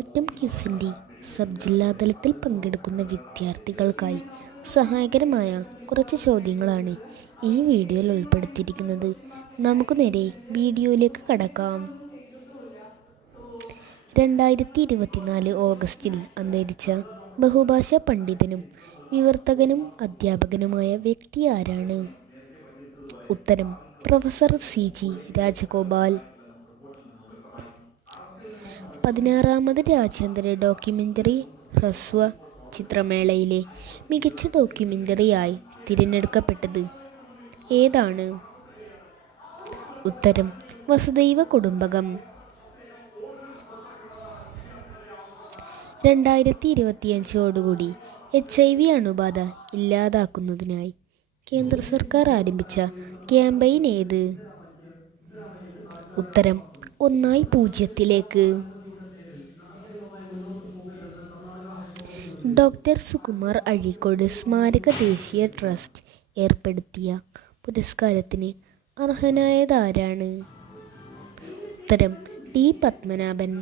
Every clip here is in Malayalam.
ഒറ്റം ക്വിസിൻ്റെ സബ് ജില്ലാതലത്തിൽ പങ്കെടുക്കുന്ന വിദ്യാർത്ഥികൾക്കായി സഹായകരമായ കുറച്ച് ചോദ്യങ്ങളാണ് ഈ വീഡിയോയിൽ ഉൾപ്പെടുത്തിയിരിക്കുന്നത്. നമുക്ക് നേരെ വീഡിയോയിലേക്ക് കടക്കാം. 2024 ഓഗസ്റ്റിൽ അന്തരിച്ച ബഹുഭാഷാ പണ്ഡിതനും വിവർത്തകനും അധ്യാപകനുമായ വ്യക്തി ആരാണ്? ഉത്തരം പ്രൊഫസർ CG രാജഗോപാൽ. 16ാമത് രാജ്യാന്തര ഡോക്യുമെൻ്ററി ഹ്രസ്വ ചിത്രമേളയിലെ മികച്ച ഡോക്യുമെൻ്ററിയായി തിരഞ്ഞെടുക്കപ്പെട്ടത് ഏതാണ്? ഉത്തരം വസുദൈവ കുടുംബകം. 2025 HIV അണുബാധ ഇല്ലാതാക്കുന്നതിനായി കേന്ദ്ര സർക്കാർ ആരംഭിച്ച ക്യാമ്പയിൻ ഏത്? ഉത്തരം 1-0. ഡോക്ടർ സുകുമാർ അഴീക്കോട് സ്മാരക ദേശീയ ട്രസ്റ്റ് ഏർപ്പെടുത്തിയ പുരസ്കാരത്തിന് അർഹനായതാരാണ്? ഉത്തരം ടി പത്മനാഭൻ.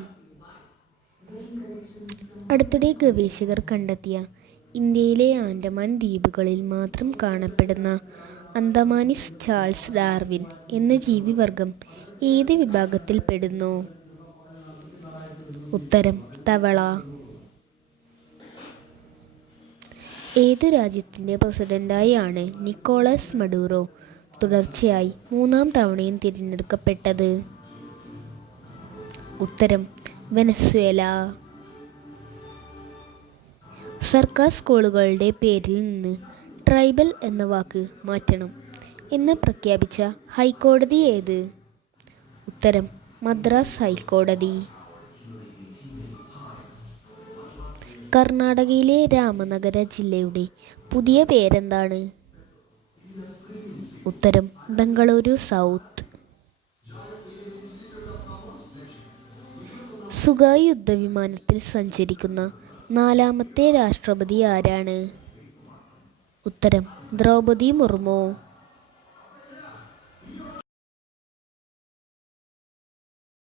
അടുത്തിടെ ഗവേഷകർ കണ്ടെത്തിയ ഇന്ത്യയിലെ ആൻഡമാൻ ദ്വീപുകളിൽ മാത്രം കാണപ്പെടുന്ന അന്തമാനിസ് ചാൾസ് ഡാർവിൻ എന്ന ജീവിവർഗം ഏത് വിഭാഗത്തിൽപ്പെടുന്നു? ഉത്തരം തവള. ഏതു രാജ്യത്തിൻ്റെ പ്രസിഡന്റായി ആണ് നിക്കോളാസ് മഡൂറോ തുടർച്ചയായി 3-ാം തവണയും തിരഞ്ഞെടുക്കപ്പെട്ടത്? ഉത്തരം വെനസ്വേല. സർക്കാർ സ്കൂളുകളുടെ പേരിൽ നിന്ന് ട്രൈബൽ എന്ന വാക്ക് മാറ്റണം എന്ന് പ്രഖ്യാപിച്ച ഹൈക്കോടതി ഏത്? ഉത്തരം മദ്രാസ് ഹൈക്കോടതി. കർണാടകയിലെ രാമനഗര ജില്ലയുടെ പുതിയ പേരെന്താണ്? ഉത്തരം ബംഗളൂരു സൗത്ത്. സുഖോയ് യുദ്ധവിമാനത്തിൽ സഞ്ചരിക്കുന്ന 4ാമത്തെ രാഷ്ട്രപതി ആരാണ്? ഉത്തരം ദ്രൗപദി മുർമു.